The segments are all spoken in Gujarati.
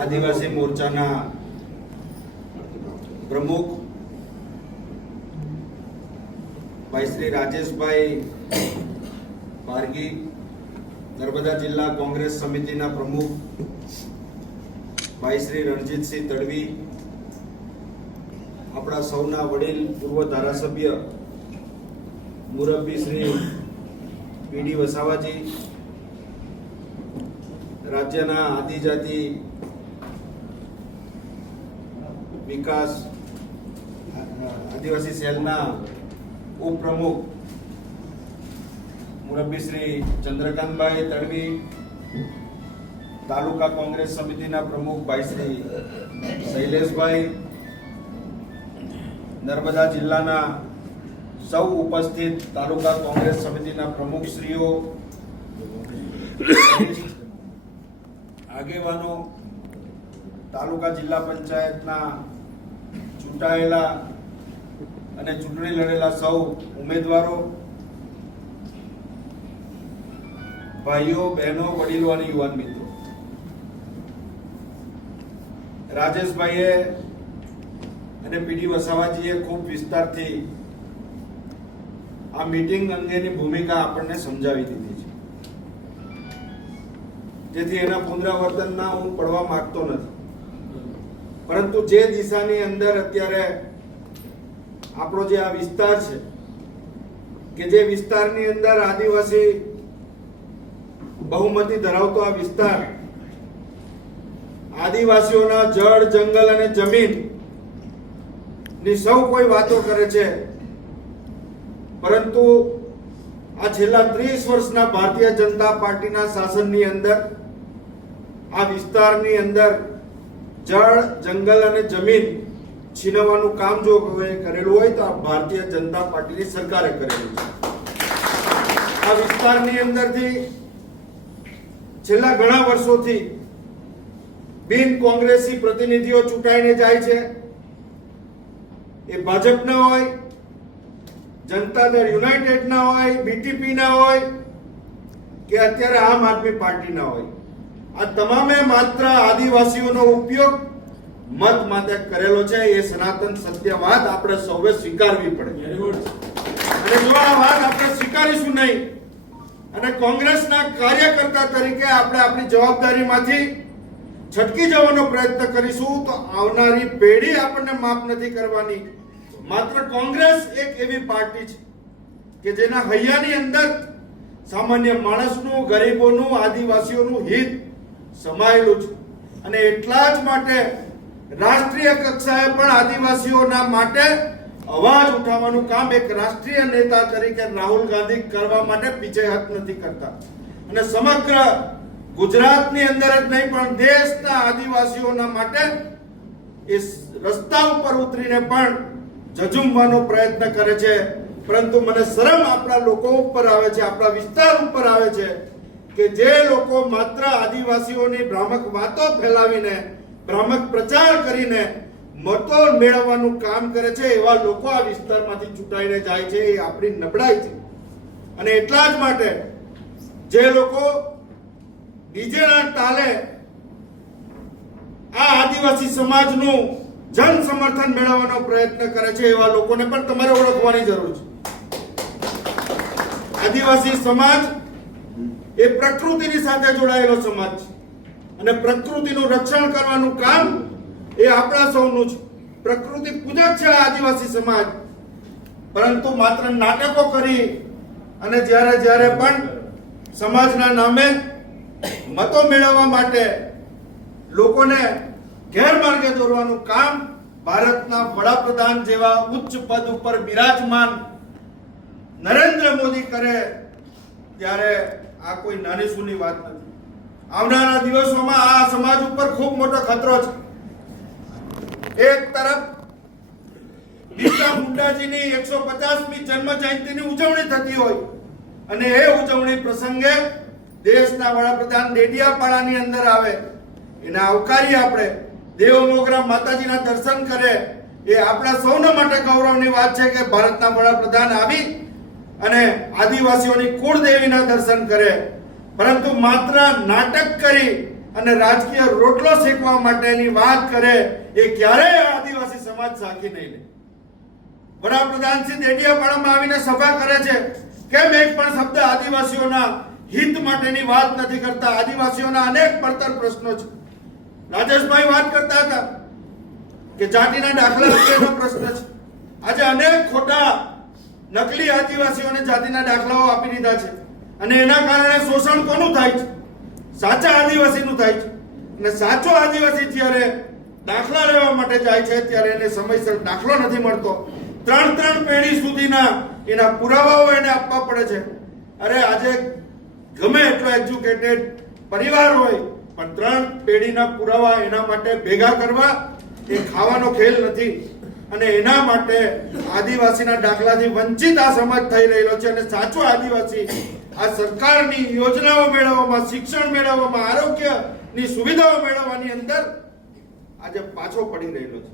આદિવાસી મોરચાના પ્રમુખ ભાઈ શ્રી રાજેશભાઈ પારગી, નર્મદા જિલ્લા કોંગ્રેસ સમિતિના પ્રમુખ ભાઈ શ્રી રણજીતસિંહ તડવી, આપણા સૌના વડીલ પૂર્વ ધારાસભ્ય મુરબ્બી શ્રી પીડી વસાવાજી, રાજ્યના આદિજાતિ વિકાસ આદિવાસી સેલના ઉપપ્રમુખ મુરબ્બી શ્રી ચંદ્રકાંતભાઈ તડવી, તાલુકા કોંગ્રેસ સમિતિના પ્રમુખ ભાઈ શ્રી શૈલેષભાઈ, નર્મદા જિલ્લાના સૌ ઉપસ્થિત તાલુકા કોંગ્રેસ સમિતિના પ્રમુખશ્રીઓ, આગેવાનો, તાલુકા જિલ્લા પંચાયતના ચૂંટાયેલા અને ચૂંટણી લડેલા સૌ ઉમેદવારો, ભાઈઓ, બહેનો, વડીલો અને યુવાન મિત્રો, રાજેશભાઈએ અને પીડી વસાવાજીએ ખૂબ વિસ્તારથી આ મીટિંગ અંગેની ભૂમિકા આપણને સમજાવી દીધી છે, જેથી એના પુનરાવર્તનના હું પડવા માંગતો નથી. પરંતુ જે દિશાની અંદર અત્યારે આપણો જે આ વિસ્તાર છે, કે જે વિસ્તારની અંદર આદિવાસી બહુમતી ધરાવતો આ વિસ્તાર આદિવાસીઓના જળ, જંગલ અને જમીન ની સૌ કોઈ વાતો કરે છે, પરંતુ આ છેલ્લા 30 વર્ષના ભારતીય જનતા પાર્ટીના શાસનની અંદર આ વિસ્તારની અંદર જળ, જંગલ અને જમીન છીનવવાનું કામ જો કરેલું હોય તો આ ભારતીય જનતા પાર્ટીની સરકારે કરેલું છે. આ વિસ્તારની અંદરથી છેલ્લા ઘણા વર્ષોથી બિન કોંગ્રેસી પ્રતિનિધિઓ ચૂંટાઈને જાય છે. એ ભાજપના હોય, જનતા દળ યુનાઇટેડના હોય, બીટીપીના હોય કે અત્યારે આમ આદમી પાર્ટીના હોય, આ તમામે માત્ર આદિવાસીઓનો ઉપયોગ મત માટે કરેલો છે. એ સનાતન સત્ય વાત આપણે સૌએ સ્વીકારવી પડે, અને જો આ વાત આપણે સ્વીકારીશું નહીં અને કોંગ્રેસના કાર્યકર્તા તરીકે આપણે આપણી જવાબદારીમાંથી છટકી જવાનો પ્રયત્ન કરીશું તો આવનારી પેઢી આપણને માફ નથી કરવાની. માત્ર કોંગ્રેસ એક એવી પાર્ટી છે કે જેના હૈયાની અંદર સામાન્ય માણસનું, ગરીબોનું, આદિવાસીઓનું હિત સમાયેલું છે. અને એટલા જ માટે રાષ્ટ્રીય કક્ષાએ પણ આદિવાસીઓના માટે અવાજ ઉઠાવવાનું કામ એક રાષ્ટ્રીય નેતા તરીકે રાહુલ ગાંધી કરવા માટે પીછેહટ નથી કરતા. અને સમગ્ર ગુજરાતની અંદર જ નહીં પણ દેશના આદિવાસીઓના માટે એ રસ્તા ઉપર ઉતરીને પણ ઝઝૂમવાનો પ્રયત્ન કરે છે. પરંતુ મને શરમ આપણા લોકો ઉપર આવે છે, આપણા વિસ્તાર ઉપર આવે છે કે જે લોકો માત્ર આદિવાસીઓની ભ્રામક વાતો ફેલાવીને, ભ્રામક પ્રચાર કરીને મતો મેળવવાનું કામ કરે છે, એવા લોકો આ વિસ્તારમાંથી ચૂંટાઈને જાય છે. એ આપણી નબળાઈ છે. અને એટલા જ માટે જે લોકો ડીજેના તાલે આ આદિવાસી સમાજનું જન સમર્થન મેળવવાનો પ્રયત્ન કરે છે, એવા લોકોને પણ તમારે ઓળખવાની જરૂર છે. આદિવાસી સમાજ એ પ્રકૃતિની સાથે જોડાયેલો સમાજ છે અને પ્રકૃતિનું રક્ષણ કરવાનું કામ એ આપણા સૌનું છે. પ્રકૃતિ પૂજક છે આદિવાસી સમાજ. પરંતુ માત્ર નાટકો કરી અને જ્યારે પણ સમાજના નામે મતો મેળવવા માટે લોકોને ગેરમાર્ગે દોરવાનું કામ ભારતના વડાપ્રધાન જેવા ઉચ્ચ પદ ઉપર બિરાજમાન નરેન્દ્ર મોદી કરે, ત્યારે આ કોઈ નાની સૂની વાત નથી. આવનારા દિવસોમાં આ સમાજ ઉપર ખૂબ મોટો ખતરો છે. એક તરફ બિરસા મુંડાજીની 150મી જન્મ જયંતિની ઉજવણી થતી હોય અને એ ઉજવણી પ્રસંગે દેશના વડાપ્રધાન ડેડિયાપાડાની અંદર આવે, એને આવકારી આપણે દેવમોગરા માતાજીના દર્શન કરે. એ આપણા સૌના માટે ગૌરવની વાત છે કે ભારતના વડાપ્રધાન આવી અને આદિવાસીઓની કુળદેવીના દર્શન કરે. પરંતુ માત્ર નાટક કરી અને રાજકીય રોટલો શેકવા માટેની વાત કરે એ ક્યારેય આદિવાસી સમાજ સાખી નહીં લે. વડાપ્રધાન શ્રી દેડિયાપાડામાં આવીને સભા કરે છે, કેમ એક પણ શબ્દ આદિવાસીઓના હિત માટેની વાત નથી કરતા? આદિવાસીઓના અનેક પડતર પ્રશ્નો છે. રાજેશભાઈ વાત કરતા હતા કે જાતિના દાખલા અંગેનો પ્રશ્ન છે. આજે અનેક ખોટા નકલી આદિવાસીઓને જાતિના દાખલાઓ આપી દીધા છે અને એના કારણે શોષણ કોનું થાય છે? સાચા આદિવાસીનું થાય છે. અને સાચો આદિવાસી જ્યારે દાખલા લેવા માટે જાય છે ત્યારે એને સમયસર દાખલો નથી મળતો. 3 પેઢી સુધીના એના પુરાવાઓ એને આપવા પડે છે. અરે આજે ગમે એટલો એજ્યુકેટેડ પરિવાર હોય પણ 3 પેઢીના પુરાવા એના માટે ભેગા કરવા એ ખાવાનો ખેલ નથી. અને એના માટે આદિવાસીના દાખલાથી વંચિત આ સમાજ થઈ રહેલો છે. અને સાચો આદિવાસી આ સરકારની યોજનાઓ મેળવવામાં, શિક્ષણ મેળવવામાં, આરોગ્યની સુવિધાઓ મેળવવાની અંદર આજે પાછો પડી રહેલો છે.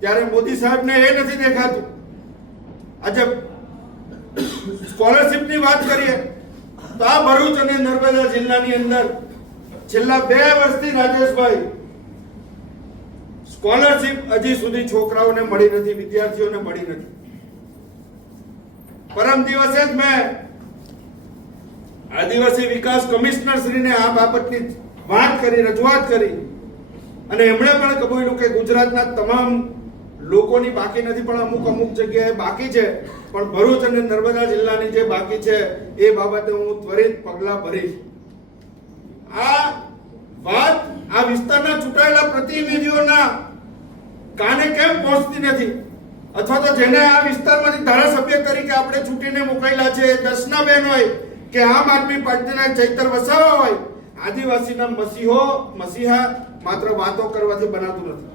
ત્યારે મોદી સાહેબને એ નથી દેખાતું. આજે સ્કોલરશિપની વાત કરીએ તો આ ભરૂચ અને નર્મદા જિલ્લાની અંદર છેલ્લા 2 વર્ષથી રાજેશભાઈ સ્કોલરશિપ હજી સુધી છોકરાઓને મળી નથી, વિદ્યાર્થીઓને મળી નથી. પરમ દિવસે જ મેં આદિવાસી વિકાસ કમિશનર શ્રીને આ બાબતની વાત કરી, રજૂઆત કરી અને એમણે પણ કબૂલ્યું કે ગુજરાતના તમામ લોકોની બાકી નથી પણ અમુક જગ્યાએ બાકી છે, પણ ભરૂચ અને નર્મદા જિલ્લાની જે બાકી છે એ બાબતે હું ત્વરિત પગલાં ભરીશ. આ વાત આ વિસ્તારના ચૂંટાયેલા પ્રતિનિધિઓના કાને કેમ પહોંચતી નથી? અથવા તો જેને આ વિસ્તારમાંથી ધારાસભ્ય તરીકે આપણે ચૂંટીને મોકલેલા છે, દર્શનાબેન હોય કે આમ આદમી પાર્ટીના ચૈતર વસાવા હોય, આદિવાસીના મસીહા માત્ર વાતો કરવાથી બનાતું નથી.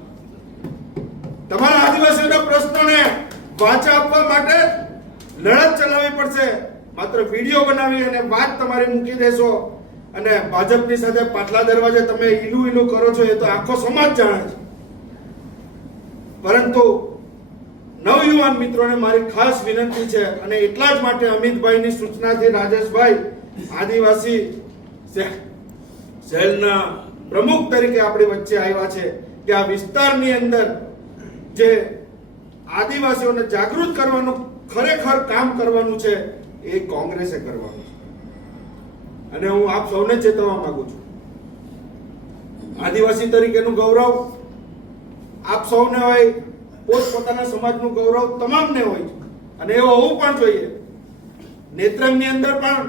તમારા આદિવાસીઓના પ્રશ્નોને વાચા આપવા માટે લડત ચલાવવી પડશે. માત્ર વિડીયો બનાવી અને વાત તમારી મૂકી દેશો અને ભાજપની સાથે પાટલા દરવાજે તમે ઈલું કરો છો એ તો આખો સમાજ જાણે છે. પરંતુ નવયુવાન મિત્રોને મારી ખાસ વિનંતી છે અને એટલા જ માટે અમિતભાઈની સૂચનાથી રાજેશભાઈ આદિવાસી સેલના પ્રમુખ તરીકે આપણી વચ્ચે આવ્યા છે કે આ વિસ્તારની અંદર જે આદિવાસીઓને જાગૃત કરવાનું ખરેખર કામ કરવાનું છે એ કોંગ્રેસે કરવાનું છે. અને હું આપ સૌને ચેતવવા માંગુ છું, આદિવાસી તરીકેનું ગૌરવ આપ સૌને હોય, પોતપોતાના સમાજનું ગૌરવ તમામને હોય છે અને એવું હોવું પણ જોઈએ. નેત્રંગની અંદર પણ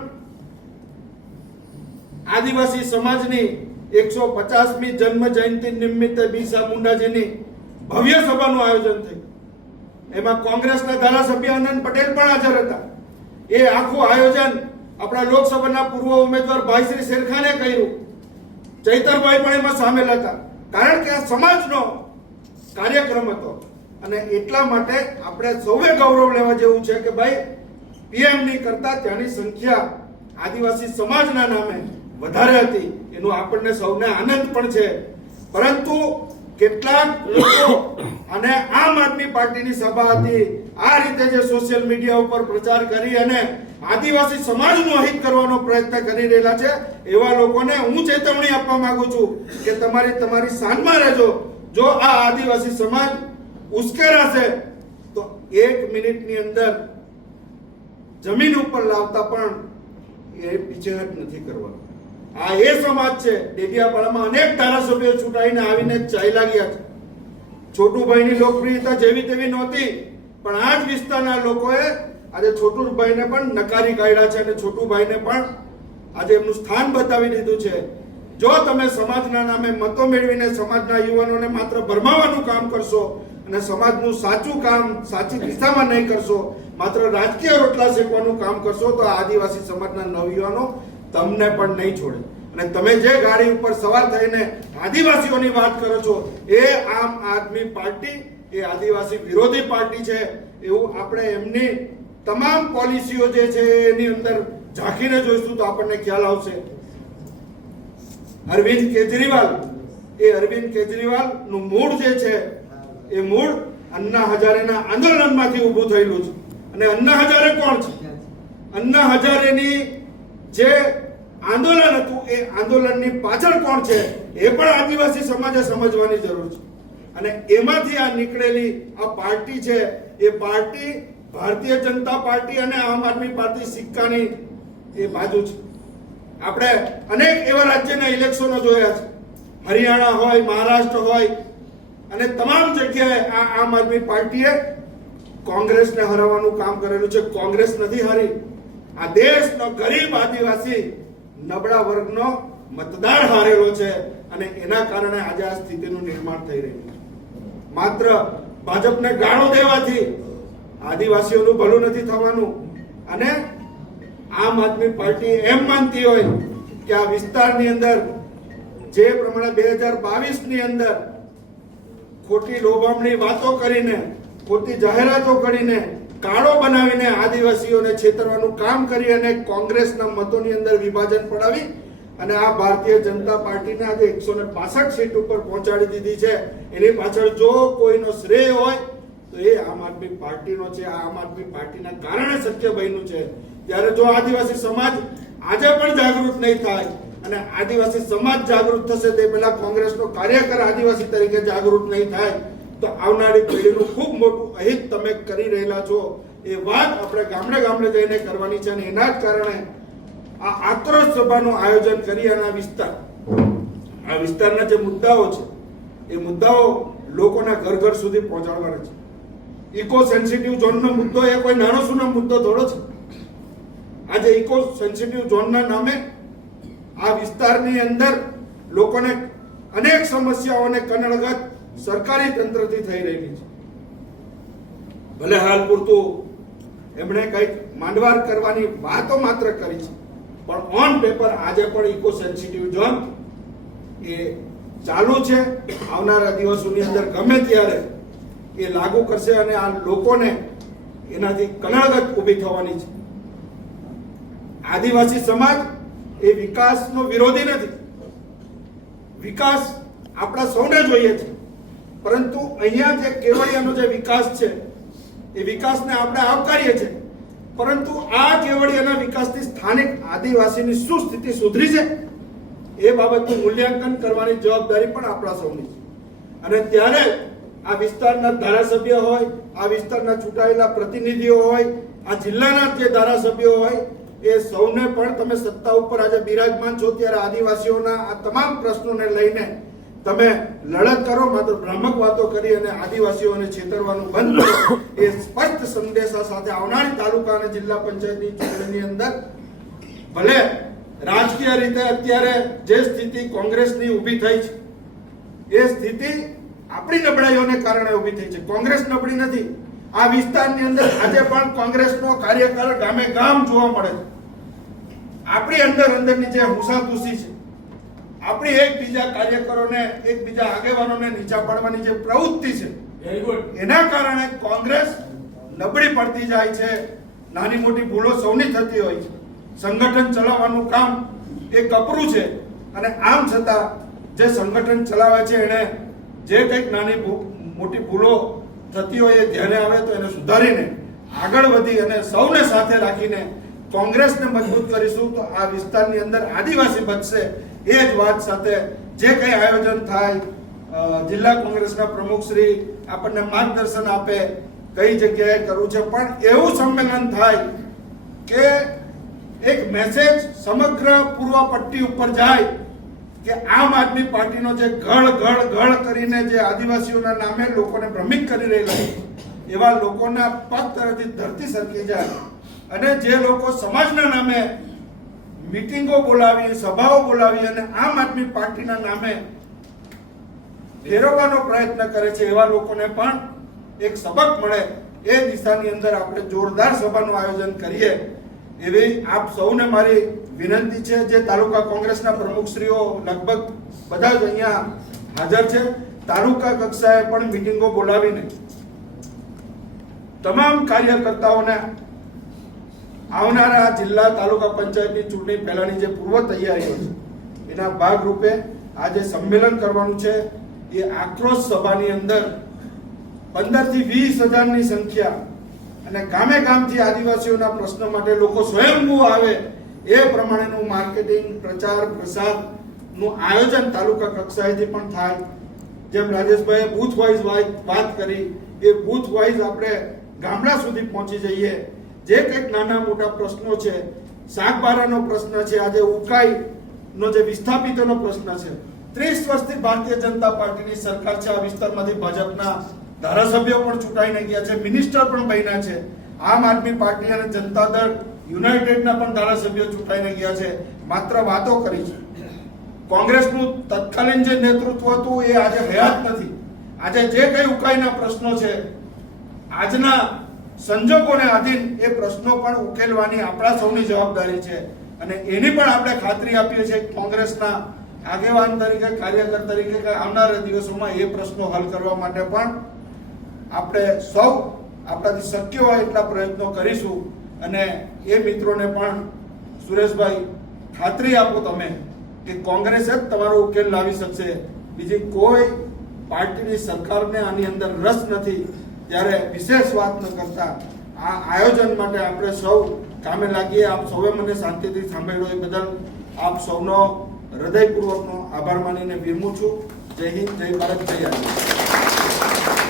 આદિવાસી સમાજની 150મી જન્મ જયંતિ નિમિત્તે બિરસા મુંડાજીની ભવ્ય સભાનું આયોજન થયું. એમાં કોંગ્રેસના ધારાસભ્ય આનંદ પટેલ પણ હાજર હતા. એ આખું આયોજન આપણા લોકસભાના પૂર્વ ઉમેદવાર ભાઈ શ્રી શેરખાને કર્યું. ચૈતરભાઈ પણ એમાં સામેલ હતા, કારણ કે આ સમાજનો કાર્યક્રમ હતો. અને એટલા માટે આપણે સૌએ ગૌરવ લેવા જેવું છે કે ભાઈ પીએમની કરતા ત્યાંની સંખ્યા આદિવાસી સમાજના નામે વધારે હતી, એનો આપણને સૌને આનંદ પણ છે. પરંતુ કેટલાક લોકો અને આમ આદમી પાર્ટીની સભા હતી, આ રીતે જે સોશિયલ મીડિયા ઉપર પ્રચાર કરી અને આદિવાસી સમાજનું હિત કરવાનો પ્રયત્ન કરી રહેલા છે, એવા લોકોને હું ચેતવણી આપવા માંગુ છું કે તમારી શાનમાં રહેજો. જો આ આદિવાસી સમાજ ઉશ્કેરાશે તો 1 મિનિટની અંદર જમીન ઉપર લાવતા પણ એ પીછેહટ નથી કરવાનું. આ એ સમાજ છે. ડેડિયાપાડામાં અનેક ધારાસભ્યો ચૂંટાઈને આવીને ચાલ્યા ગયા છે. છોટુભાઈની લોકપ્રિયતા જેવી તેવી નહોતી, પણ આ જ વિસ્તારના લોકોએ આજે છોટુભાઈને પણ નકારી કાઢ્યા છે અને છોટુભાઈને પણ આજે એમનું સ્થાન બતાવી દીધું છે. જો તમે સમાજના નામે મતો મેળવીને સમાજના યુવાનોને માત્ર ભરમાવાનું કામ કરશો અને સમાજનું સાચું કામ સાચી દિશામાં નહીં કરશો, માત્ર રાજકીય રોટલા શેકવાનું કામ કરશો, તો આદિવાસી સમાજના નવયુવાનો તમને પણ નહીં છોડે. અને તમે જે ગાડી ઉપર સવાર થઈને આદિવાસીઓની વાત કરો છો, એ આમ આદમી પાર્ટી એ આદિવાસી વિરોધી પાર્ટી છે. એવું આપણે એમની તમામ પોલિસીઓ જે છે એની અંદર ઝાંખીને જોઈશું તો આપણને ખ્યાલ આવશે. અરવિંદ કેજરીવાલ નું મૂળ જે છે એ મૂળ અન્ના હજારેના આંદોલનમાંથી ઊભું થયેલું છે. અને અન્ના હજારે કોણ છે? અન્ના હજારેની જે આંદોલન હતું એ આંદોલનની પાછળ કોણ છે એ પણ આદિવાસી સમાજે સમજવાની જરૂર છે. અને એમાંથી આ નીકળેલી આ પાર્ટી છે, એ પાર્ટી ભારતીય જનતા પાર્ટી અને આમ આદમી પાર્ટી સિક્કાની એ બાજુ છે. આપણે અનેક એવા રાજ્યના ઇલેક્શનો જોયા છે, હરિયાણા હોય, મહારાષ્ટ્ર હોય, અને તમામ જગ્યાએ આ આમ આદમી પાર્ટીએ કોંગ્રેસને હરાવવાનું કામ કરેલું છે. કોંગ્રેસ નથી હારી, આ દેશનો ગરીબ આદિવાસી નબળા વર્ગનો મતદાર હારેલો છે. અને એના કારણે આજે આ સ્થિતિનું નિર્માણ થઈ રહ્યું છે. માત્ર ભાજપને ગાળો દેવાથી આદિવાસીઓનું ભલું નથી થવાનું. અને આમ આદમી પાર્ટી એમ માનતી હોય કે આ વિસ્તારની અંદર જે પ્રમાણે 2022 ની અંદર ખોટી લોભામણી વાતો કરીને, ખોટી જાહેરાતો કરીને, કાળો બનાવીને આદિવાસીઓને છેતરવાનું કામ કરી અને કોંગ્રેસના મતોની અંદર વિભાજન પડાવી અને આ ભારતીય જનતા પાર્ટીને આજે 165 સીટ ઉપર પહોંચાડી દીધી છે. એની પાછળ જો કોઈનો શ્રેય હોય તો એ આમ આદમી પાર્ટીનો છે. આ આમ આદમી પાર્ટીના કારણે શક્ય બન્યું છે. ત્યારે જો આદિવાસી સમાજ આજે પણ જાગૃત નહીં થાય અને આદિવાસી સમાજ જાગૃત થશે તે પહેલા કોંગ્રેસનો કાર્યકર આદિવાસી તરીકે જાગૃત નહીં થાય તો આવનારી પેઢીનું ખૂબ મોટું અહિત તમે કરી રહેલા છો. એ વાત આપણે ગામડે ગામડે જઈને કરવાની છે. અને એના જ કારણે આ આક્રોશ સભાનું આયોજન કરી અને આ વિસ્તારના જે મુદ્દાઓ છે એ મુદ્દાઓ લોકોના ઘર ઘર સુધી પહોંચાડવાના છે. ઇકો સેન્સિટિવ ઝોનનો મુદ્દો એ કોઈ નાનો સૂનો મુદ્દો થોડો છે. આજે ઇકો સેન્સિટિવ ઝોનના નામે આ વિસ્તારની અંદર લોકોને અનેક સમસ્યાઓને કનડગત સરકારી તંત્રથી થઈ રહેલી છે. ભલે હાલ પૂરતું એમણે કંઈક માંડવાર કરવાની વાતો માત્ર કરી છે, પણ ઓન પેપર આજે પણ ઇકો સેન્સિટિવ ઝોન એ ચાલુ છે. આવનારા દિવસોની અંદર ગમે ત્યારે એ લાગુ કરશે અને આ લોકોને એનાથી કનડગત ઊભી થવાની છે. આદિવાસી સમાજ એ વિકાસનો વિરોધી નથી. વિકાસ આપણા સૌને જોઈએ છે, પરંતુ અહીંયા જે કેવડિયાનો જે વિકાસ છે એ વિકાસને આપણે આવકારીએ છીએ, પરંતુ આ કેવડિયાના વિકાસથી સ્થાનિક આદિવાસીની શું સ્થિતિ સુધરી છે એ બાબતનું મૂલ્યાંકન કરવાની જવાબદારી પણ આપણા સૌની છે. અને ત્યારે આ વિસ્તારના ધારાસભ્ય હોય, આ વિસ્તારના ચૂંટાયેલા પ્રતિનિધિઓ હોય, આ જિલ્લાના જે ધારાસભ્યો હોય, એ સૌને પણ તમે સત્તા ઉપર આજે બિરાજમાન છો ત્યારે આદિવાસીઓના આ તમામ પ્રશ્નોને લઈને તમે લડત કરો. માત્ર ભ્રામક વાતો કરી અને આદિવાસીઓને છેતરવાનું બંધ કરો. એ સ્પષ્ટ સંદેશા સાથે આવનારી તાલુકા અને જિલ્લા પંચાયતની ચૂંટણીની અંદર ભલે રાજકીય રીતે અત્યારે જે સ્થિતિ કોંગ્રેસની ઊભી થઈ છે એ સ્થિતિ આપણી નબળાઈઓને કારણે ઊભી થઈ છે. કોંગ્રેસ નબળી નથી. આ વિસ્તારની અંદર આજે પણ કોંગ્રેસનો કાર્યકર ગામે ગામ જોવા મળે છે. આપણી અંદરની જે હુસાતુસી છે, આપણી એકબીજા કાર્યકરોને, એકબીજા આગેવાનોને નીચા પાડવાની જે પ્રવૃત્તિ છે, એના કારણે કોંગ્રેસ નબળી પડતી જાય છે. નાની મોટી ભૂલો સૌની થતી હોય છે. સંગઠન ચલાવવાનું કામ એ કપરું છે. અને આમ છતાં જે સંગઠન ચલાવે છે એને જે કંઈક નાની મોટી ભૂલો થતી હોય એ ધ્યાને આવે તો એને સુધારીને આગળ વધી અને સૌને સાથે રાખીને કોંગ્રેસને મજબૂત કરીશું તો આ વિસ્તારની અંદર આદિવાસી બચશે. એ જ વાત સાથે જે કંઈ આયોજન થાય, જિલ્લા કોંગ્રેસના પ્રમુખ શ્રી આપણને માર્ગદર્શન આપે કઈ જગ્યાએ કરવું છે, પણ એવું સંમેલન થાય કે એક મેસેજ સમગ્ર પૂર્વ પટ્ટી ઉપર જાય કે આમ આદમી પાર્ટીનો જે ગળ કરીને જે આદિવાસીઓના નામે લોકોને ભ્રમિત કરી રહેલા એવા લોકોના પગ તરફથી ધરતી સરકી જાય. અને જે લોકો સમાજના નામે મીટિંગો બોલાવી, સભાઓ બોલાવી અને આમ આદમી પાર્ટીના નામે ફેરવવાનો પ્રયત્ન કરે છે એવા લોકોને પણ એક સબક મળે એ દિશાની અંદર આપણે જોરદાર સભાનું આયોજન કરીએ એવી આપ સૌને મારી વિનંતી છે. જે તાલુકા કોંગ્રેસના પ્રમુખશ્રીઓ લગભગ બધા જ અહીંયા હાજર છે. તાલુકા કક્ષાએ પણ મીટિંગો બોલાવીને તમામ કાર્યકર્તાઓને આવનારા જિલ્લા તાલુકા પંચાયતની ચૂંટણી પહેલાની જે પૂર્વ તૈયારીઓ છે એના ભાગરૂપે આજે સંમેલન કરવાનું છે. એ આક્રોશ સભાની અંદર 15 થી 20 હજારની સંખ્યા અને ગામે ગામથી આદિવાસીઓના પ્રશ્ન માટે લોકો સ્વયંભૂ આવે એ પ્રમાણેનું માર્કેટિંગ, પ્રચાર, પ્રસાર નું આયોજન તાલુકા કક્ષાએથી પણ થાય. જેમ રાજેશભાઈએ બૂથ વાઇઝ વાત કરી, એ બૂથ વાઇઝ આપણે ગામડા સુધી પહોંચી જઈએ. જે કંઈક નાના મોટા પ્રશ્નો છે, શાકબારાનો પ્રશ્ન છે, આજે ઉકાઈનો જે વિસ્થાપિતોનો પ્રશ્ન છે, 30 વર્ષથી ભારતીય જનતા પાર્ટીની સરકાર છે. આ વિસ્તારમાંથી ભાજપના ધારાસભ્યો પણ ચૂંટાઈને ગયા છે, મિનિસ્ટર પણ બન્યા છે. આમ આદમી પાર્ટી અને જનતા દળ યુનાઇટેડના પણ ધારાસભ્યો ચૂંટાઈને ગયા છે. માત્ર વાતો કરી છે. કોંગ્રેસનું તત્કાલીન જે નેતૃત્વ હતું એ આજે હયાત નથી. આજે જે કઈ ઉકાઈના પ્રશ્નો છે, આજના સંજોગોને આધીન એ પ્રશ્નો પણ ઉકેલવાની આપણા સૌની જવાબદારી છે. અને એની પણ આપણે ખાતરી આપીએ છીએ કોંગ્રેસના આગેવાન તરીકે, કાર્યકર તરીકે કે આવનારા દિવસોમાં એ પ્રશ્નો હલ કરવા માટે પણ આપણે સૌ આપણાથી શક્ય હોય એટલા પ્રયત્નો કરીશું. અને એ મિત્રોને પણ સુરેશભાઈ ખાતરી આપો તમે કે કોંગ્રેસ જ તમારો ઉકેલ લાવી શકશે. બીજી કોઈ પાર્ટીની સરકારને આની અંદર રસ નથી. ત્યારે વિશેષ વાત ન કરતા આ આયોજન માટે આપણે સૌ કામે લાગીએ. આપ સૌએ મને શાંતિથી સાંભળ્યો એ બદલ આપ સૌનો હૃદયપૂર્વકનો આભાર માનીને વિરમું છું. જય હિન્દ, જય ભારત, જય આદિવાસી.